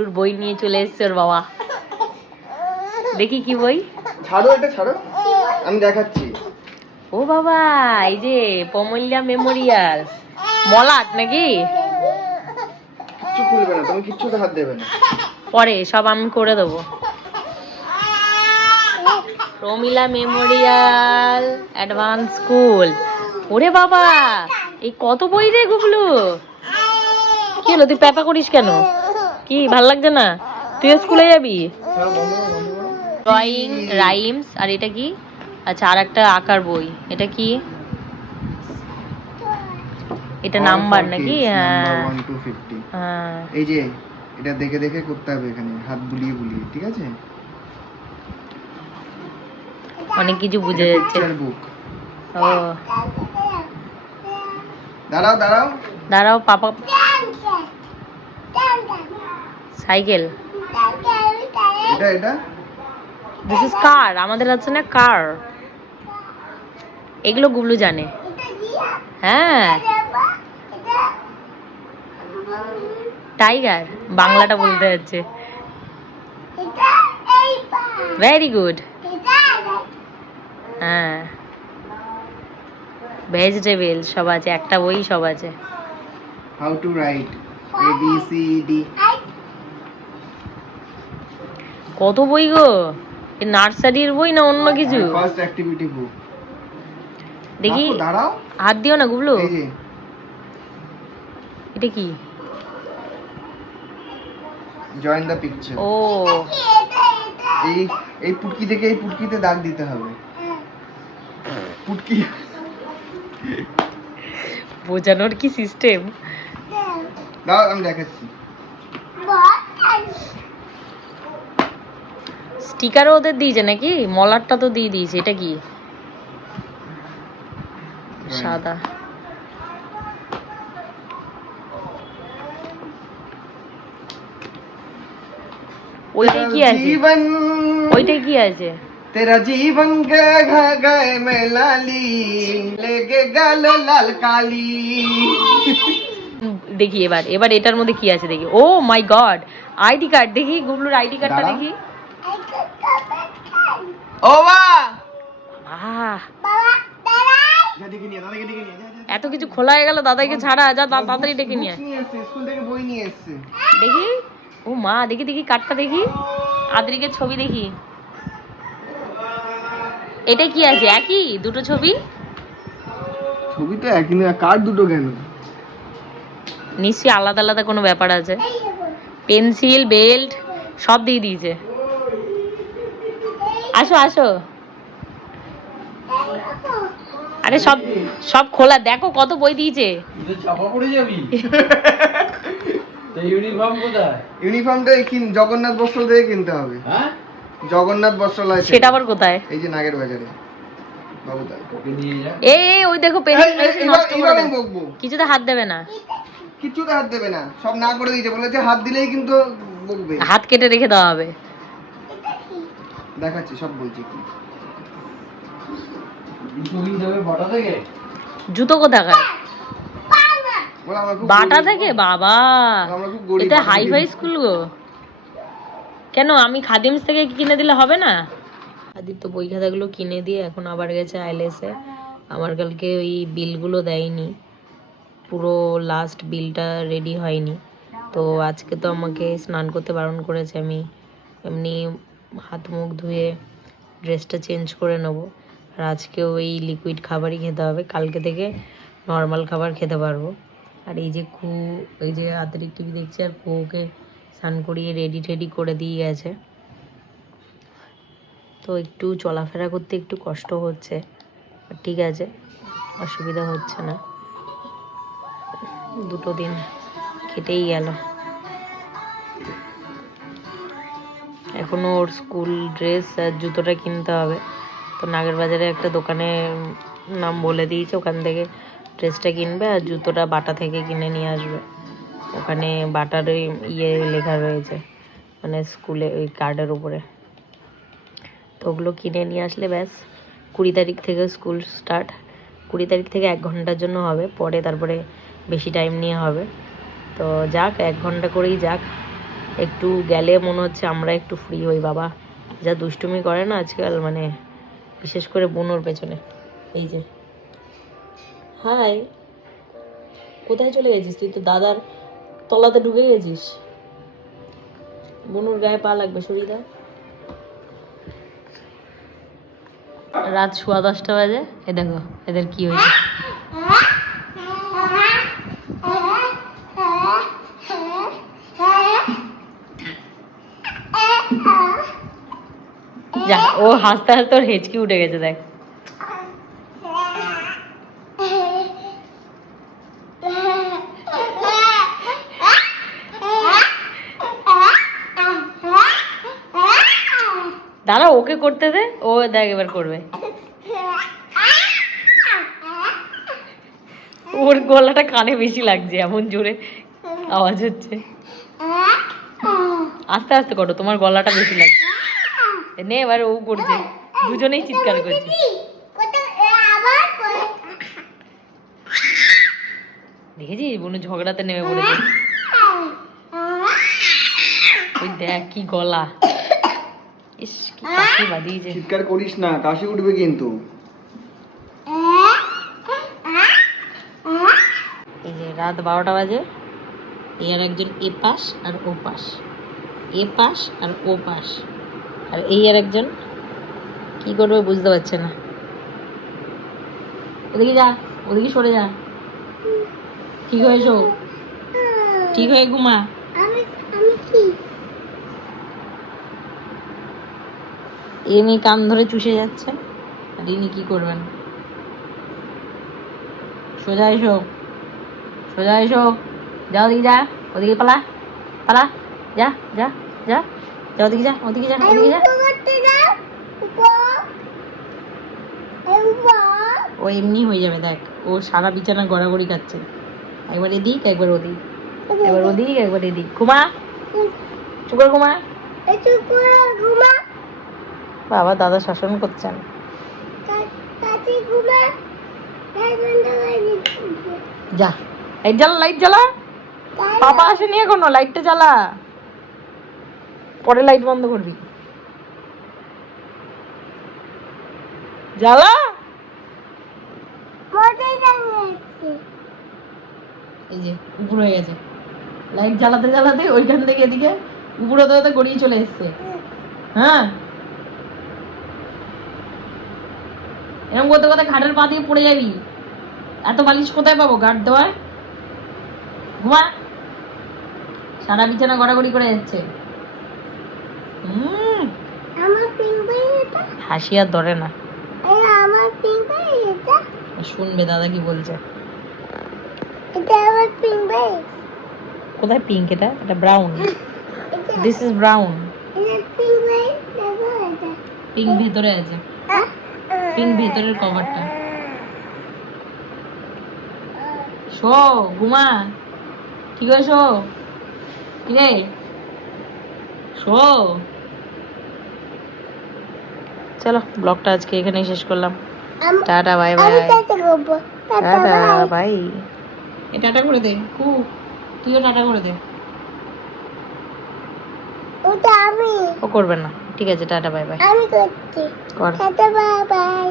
গুবলুর বই নিয়ে চলে এসছে ওর বাবা। দেখি কি বই। ছাড়ো এটা ছাড়ো। আমি দেখাচ্ছি। ও বাবা এই যে পমল্যা মেমোরিয়াল মলাট নাকি? কিচ্ছু খুলবে না তুমি কিচ্ছুতে হাত দেবে না। পরে সব আমি করে দেবো। Pramila memorial advance school. ওরে বাবা এই কত বই রে গুবলু কি হলো তুই প্যাপা করিস কেন? কি? ভালো লাগছে না? তুই স্কুলে যাবি। ড্রয়িং রাইমস আর এটা কি? আচ্ছা আর একটা আঁকার বই। এটা কি? এটা নাম্বার নাকি? হ্যাঁ। number one to fifty। হ্যাঁ। এই যে এটা দেখে দেখে করতে হবে এখানে হাত বুলিয়ে বুলিয়ে ঠিক আছে? অনেক কিছু বুঝে যাচ্ছে। বুক ও। দাঁড়াও দাঁড়াও। দাঁড়াও পাপা। সাইকেল এটা এটা? দিস ইজ কার আমাদের আছে না কার এগুলো গুবলু জানে। হ্যাঁ। টাইগার বাংলাটা বলতে যাচ্ছে ভেরি গুড হ্যাঁ। ভেজিটেবল সব আছে একটা বই সব আছে। How to write A B C D কত বই গো? এ নার্সারির বই না অন্য কিছু? ফার্স্ট অ্যাক্টিভিটি বুক দেখি। দাঁড়াও। হাত দিও না গুবলু। এটা কি? জয়েন দ্য পিকচার ও। এই এই পুটকি থেকে এই পুটকিতে দাগ দিতে হবে। পুটকি। বোঝানোর কি সিস্টেম দাও আমি দেখাচ্ছি। স্টিকারও ওদের দিয়েছে নাকি মলারটা তো দিয়ে দিয়েছে এটা কি সাদা ওইটাই কি আছে জীবন ওইটাই কি আছে तेरा जीवन के गए में लाली लेके गल लाल काली উম, দেখি এবার এবার এটার মধ্যে কি আছে দেখি oh my God ID card দেখি গুবলুর আইডি কার্ডটা দাঁড়াও। দেখি ও। এত কিছু খোলা হয়ে গেল দাদাকে ছাড়া যা তা- তাড়াতাড়ি ডেকে নিয়ে। আয়। Books নিয়ে এসছে স্কুল থেকে বই নিয়ে এসছে। দেখি? ও মা দেখি দেখি কাঠটা দেখি। আদ্রিকের ছবি দেখি। এটা কি আছে? একই? দুটো ছবি? ছবি তো একই না কার দুটো কেন? নিশ্চয়ই আলাদা আলাদা কোনো ব্যাপার আছে। পেন্সিল বেল্ট সব দিয়ে দিয়েছে। আসো আসো। আরে সব সব খোলা। দেখো কত বই দিয়েছে। চাপা পড়ে যাবি? ইউনিফর্ম কোথায়? ইউনিফর্মটা জগন্নাথ বস্ত্র থেকে কিনতে হবে। হ্যাঁ? জগন্নাথ বস্ত্রালয় সেটা আবার কোথায়? এই যে নাগের বাজারে। বাবু তাই। ওকে নিয়ে যা। এই এই, ওই দেখো কিছুতে হাত দেবে না। হাত দেবে না। সব না করে দিয়েছে। বলেছে হাত দিলেই কিন্তু বকবে। হাত কেটে রেখে দেওয়া হবে। দেখাচ্ছি সব বলছি কি তুমি যাবে বটা থেকে? জুতো কোথাকার বাটা থেকে? বাবা। এটা হাই ফাই স্কুল গো। কেন আমি খাদিমস থেকে কিনে দিলে হবে না? আদিত্য বই খাতাগুলো কিনে দিয়ে এখন আবার গেছে আইলেসে আমার কালকে ওই বিলগুলো দেয়নি। পুরো লাস্ট বিলটা রেডি হয়নি। তো আজকে তো আমাকে স্নান করতে বারণ করেছে। আমি এমনি হাত, মুখ ধুয়ে ড্রেসটা চেঞ্জ করে নেব। আর আজকে ওই লিকুইড খাবারই খেতে হবে। কালকে থেকে নর্মাল খাবার খেতে পারব। আর এই যে কু, এই যে আন্তরিক টিভি দেখছি, আর কুকে স্নান করিয়ে রেডি টেডি করে দিয়ে গেছে। তো একটু চলাফেরা করতে একটু কষ্ট হচ্ছে। ঠিক আছে, অসুবিধা হচ্ছে না। দুটো দিন কেটেই গেল। এখনও ওর স্কুল ড্রেস আর জুতোটা কিনতে হবে। তো নাগের বাজারে একটা দোকানে নাম বলে দিয়েছে, ওখান থেকে ড্রেসটা কিনবে আর জুতোটা বাটা থেকে কিনে নিয়ে আসবে। ওখানে বাটার ওই ইয়ে লেখা রয়েছে মানে স্কুলে ওই কার্ডের উপরে। তো ওগুলো কিনে নিয়ে আসলে ব্যাস, কুড়ি তারিখ থেকে স্কুল স্টার্ট। কুড়ি তারিখ থেকে এক ঘণ্টার জন্য হবে, পরে তারপরে বেশি টাইম নিয়ে হবে। তো যাক, এক ঘণ্টা করেই যাক। একটু গেলে মনে হচ্ছে আমরা একটু ফ্রি হই, বাবা। যা দুষ্টুমি করে না আজকাল মানে বিশেষ করে বুনোর পেছনে। এই যে। হাই। কোথায় চলে গেছিস? তুই তো দাদার তলাতে ঢুকে গেছিস। বুনুর গায়ে পা লাগবে সরিয়ে রাত সোয়া দশটা বাজে। এ দেখো, এদের কি হয়েছে? যা, ও হাসতে হাসতে ওর হেঁচকি উঠে গেছে, দেখ। দাঁড়া, ওকে করতে দে, ও দেখ এবার করবে। ওর গলাটা কানে বেশি লাগছে, এমন জোরে আওয়াজ হচ্ছে। আস্তে আস্তে করো, তোমার গলাটা বেশি লাগছে। নে এবার ও করছে। দুজনেই চিৎকার করছে। দেখেছিস বোন ঝগড়াতে নেমে পড়েছে। ওই দেখ কি গলা। ইস কি কাশি বাদিয়েছে চিৎকার করিস না কাশি উঠবে কিন্তু। এই যে রাত বারোটা বাজে। এই আর একজন এ পাশ আর ও পাশ এ পাশ আর ও পাশ আর এই আর একজন? কি করবে বুঝতে পারছে না। ওদিকে যা ওদিকে সরে যা। ঠিক হয়ে শো ঠিক হয়ে ঘুমা। এমনি কান ধরে চুষে যাচ্ছে। আর ইনি কি করবেন? সোজা এসো। সোজা এসো। যা ওদিকে যা ওদিকে পালা পালা। যা যা যা। যা ওদিকে যা ওদিকে যা ওদিকে যা। ও এমনি হয়ে যাবে দেখ। ও সারা বিছানা গড়াগড়ি খাচ্ছে। একবার এদিক একবার ওদিক। একবার ওদিক একবার এদিক। ঘুমা। চুপ করে ঘুমা। বাবা দাদা শাসন করছেন। যা। লাইট জ্বালা লাইট জ্বালা। পাপা আসেনি এখনও লাইটটা জ্বালা। পরে লাইট বন্ধ করবি। জ্বালা? এই যে উপর হয়ে গেছে। লাইট জ্বালাতে জ্বালাতে ওইখান থেকে এদিকে উপর হতে গড়িয়ে চলে এসছে। হ্যাঁ? এরকম করতে করতে খাটের পা দিয়ে পড়ে যাবি। এত বালিশ কোথায় পাবো গার্ড দেওয়ায়? ঘুমা। সারা বিছানা গড়াগড়ি করে যাচ্ছে হুম আমার পিঙ্ক বই এটা হাসি আর ধরে না। শুনবে দাদা কি বলছে। কোথায় পিঙ্ক এটা? এটা brown this is brown pink ভেতরে আছে। পিঙ্ক ভেতরের কভারটা শো ঘুমা। ঠিক আছে শো? কি রে? শো। চলো ব্লগটা আজকে এখানেই শেষ করলাম। Tata bye bye. আমি টাটা করব। Tata tata bye. বাই। এ টাটা করে দে কু। তুইও টাটা করে দে। ওটা আমি। ও করবে না। ঠিক আছে টাটা বাই বাই। আমি করছি। কর। Tata bye bye.